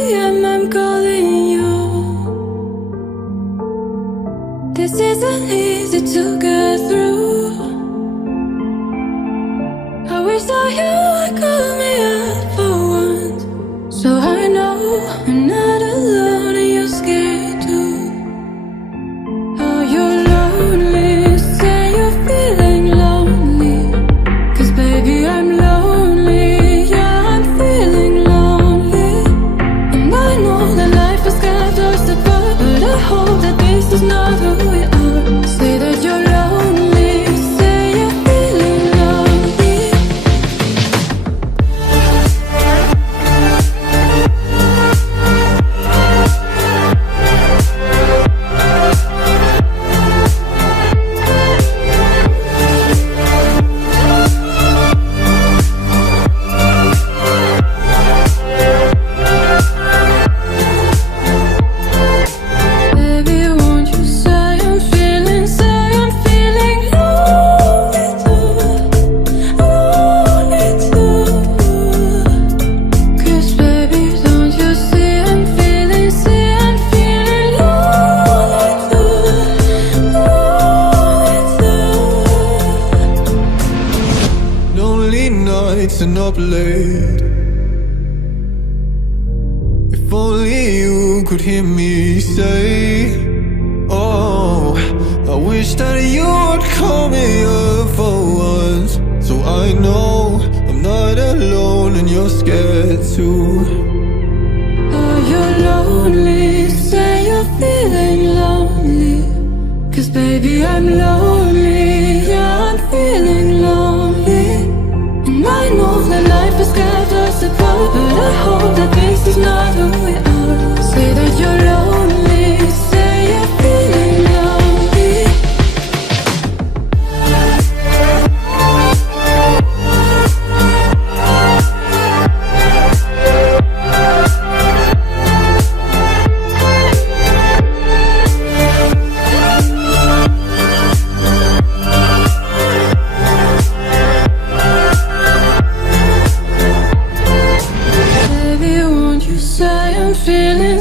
a.m. I'm calling you. This isn't easy to get through. I wish that you would call me up for once, so I know I'm not alone and you're scared too. Oh, you're lonely, say you're feeling lonely, 'cause baby I'm lonely, yeah I'm feeling lonely. And I know that life has kept us apart, but I hope that this is not who we are. Say that you're lonely, say you're feeling lonely. Baby, won't you say I'm feeling lonely too, lonely too. 'Cause baby, don't you see I'm feeling lonely too, lonely too. Lonely nights and up late. If only you could hear me say, oh, I wish that you would call me up for once, so I know I'm not alone and you're scared too. Oh, you're lonely, say you're feeling lonely, 'cause baby I'm lonely, yeah I'm feeling lonely. And I know that life has kept us apart, but I hope that this is not who we are. Say that you're lonely, say you're feeling lonely. Baby, won't you say I'm feeling